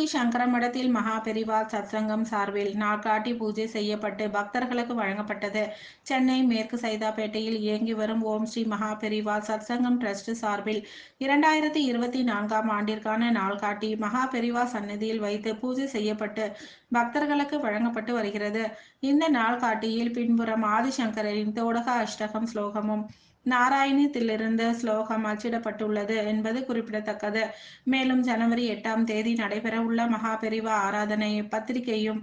காஞ்சி சங்கர மடத்தில் மகா பெரிவா சத்சங்கம் சார்பில் நாட்காட்டி பூஜை செய்யப்பட்டு பக்தர்களுக்கு வழங்கப்பட்டது. சென்னை மேற்கு சைதாப்பேட்டையில் இயங்கி வரும் ஓம் ஸ்ரீ மகா பெரிவா சத்சங்கம் டிரஸ்ட் சார்பில் 2024ஆம் ஆண்டிற்கான நாள்காட்டி மகா பெரிவா சன்னதியில் வைத்து பூஜை செய்யப்பட்டு பக்தர்களுக்கு வழங்கப்பட்டு வருகிறது. இந்த நாள்காட்டியில் பின்புறம் ஆதிசங்கரின் தோடக அஷ்டகம் ஸ்லோகமும் நாராயணத்திலிருந்து ஸ்லோகம் அச்சிடப்பட்டுள்ளது என்பது குறிப்பிடத்தக்கது. மேலும் ஜனவரி 8ஆம் தேதி நடைபெற உள்ள மகா பெரிவா ஆராதனை பத்திரிகையும்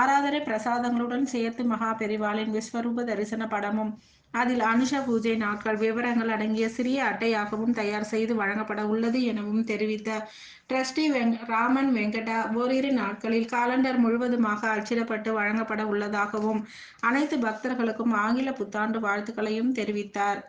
ஆராதனை பிரசாதங்களுடன் சேர்த்து மகா பெரிவாளின் விஸ்வரூப தரிசன படமும் அதில் அனுஷ பூஜை நாட்கள் விவரங்கள் அடங்கிய சிறிய அட்டையாகவும் தயார் செய்து வழங்கப்பட உள்ளது எனவும் தெரிவித்த டிரஸ்டி ராமன் வெங்கடா ஓரிரு நாட்களில் காலண்டர் முழுவதுமாக அச்சிடப்பட்டு வழங்கப்பட உள்ளதாகவும் அனைத்து பக்தர்களுக்கும் ஆங்கில புத்தாண்டு வாழ்த்துக்களையும் தெரிவித்தார்.